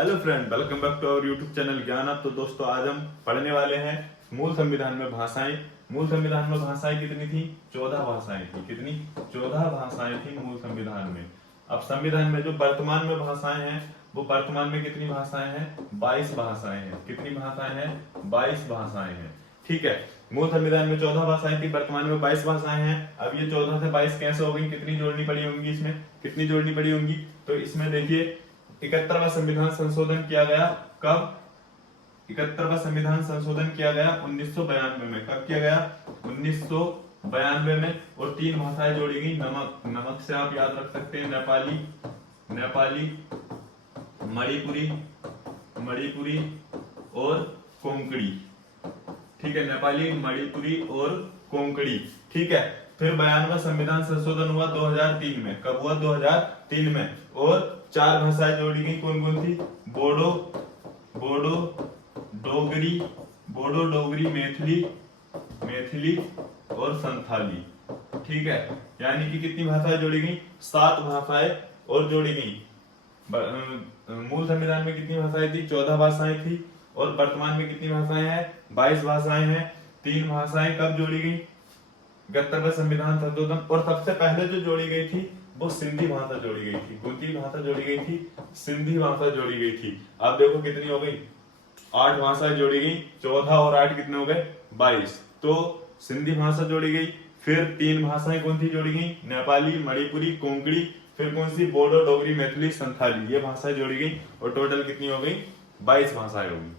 Hello friend, welcome back to our YouTube channel Gyan up. तो दोस्तों, आज हम पढ़ने वाले हैं मूल संविधान में भाषाएं। मूल संविधान में भाषाएं कितनी थी? 14 भाषाएं थी। कितनी? 14 भाषाएं थी मूल संविधान में। अब संविधान में जो वर्तमान में भाषाएं हैं, वो वर्तमान में कितनी भाषाएं हैं? 22 भाषाएं हैं। कितनी भाषाएं हैं? 22 भाषाएं हैं। ठीक है। मूल संविधान में 14 भाषाएं थी, वर्तमान में 22 भाषाएं हैं। अब ये 14 से 22 कैसे हो गई? कितनी जोड़नी पड़ी होंगी? इसमें कितनी जोड़नी पड़ी होंगी? तो इसमें देखिए, 71वां संविधान संशोधन किया गया। कब? 71वां संविधान संशोधन किया गया 1992 में। कब किया गया? 1992 में। और 3 भाषाएं जोड़ी गई। नमक, नमक से आप याद रख सकते हैं नेपाली, नेपाली, मणिपुरी, मणिपुरी और कोंकणी। ठीक है, नेपाली, मणिपुरी और कोंकणी। ठीक है। फिर 92वां संविधान संशोधन हुआ 2003 में। कब हुआ? 2003 में। और 4 भाषाएं जोड़ी गई। कौन कौन थी? बोडो, बोडो, डोगरी, बोडो, डोगरी, मैथिली, मैथिली और संथाली। ठीक है। यानी कि कितनी भाषाएं जोड़ी गई? 7 भाषाएं और जोड़ी गई। मूल संविधान में कितनी भाषाएं थी? 14 भाषाएं थी। और वर्तमान में कितनी भाषाएं हैं? 22 भाषाएं हैं। 3 भाषाएं कब जोड़ी गई? 71वां संविधान संशोधन। और सबसे पहले जो जोड़ी गई थी वो सिंधी भाषा जोड़ी गई थी। कौन सी भाषा जोड़ी गई थी? सिंधी भाषा जोड़ी गई थी। अब देखो कितनी हो गई? 8 भाषाएं जोड़ी गई। 14 और 8 कितने हो गए? 22। तो सिंधी भाषा जोड़ी गई। फिर 3 भाषाएं कौन सी जोड़ी गई? नेपाली, मणिपुरी, कोंकणी। फिर कौन सी? बोडो, डोगरी, मैथिली, संथाली। ये भाषाएं जोड़ी गई और टोटल कितनी हो गई? 22 भाषाएं होगी।